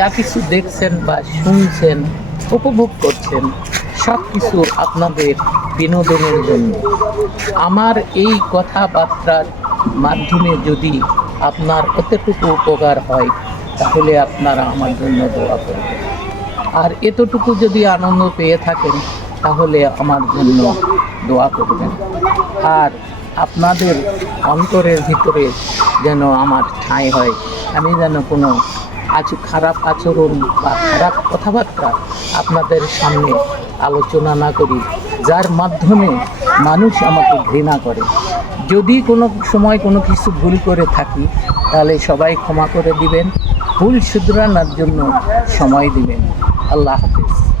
যা কিছু দেখছেন বা শুনছেন, উপভোগ করছেন সব কিছু আপনাদের বিনোদনের জন্য। আমার এই কথাবার্তার মাধ্যমে যদি আপনার কতটুকু উপকার হয়, তাহলে আপনারা আমার জন্য দোয়া করবেন। আর এতটুকু যদি আনন্দ পেয়ে থাকেন, তাহলে আমার জন্য দোয়া করবেন। আর আপনাদের অন্তরের ভিতরে যেন আমার ঠাঁই হয়, আমি যেন কোনো আজ খারাপ আচরণ বা খারাপ কথাবার্তা আপনাদের সামনে আলোচনা না করি, যার মাধ্যমে মানুষ আমাকে ঘৃণা করে। যদি কোনো সময় কোনো কিছু ভুল করে থাকি, তাহলে সবাই ক্ষমা করে দিবেন, ভুল শুধরানোর জন্য সময় দিবেন। আল্লাহ হাফিজ।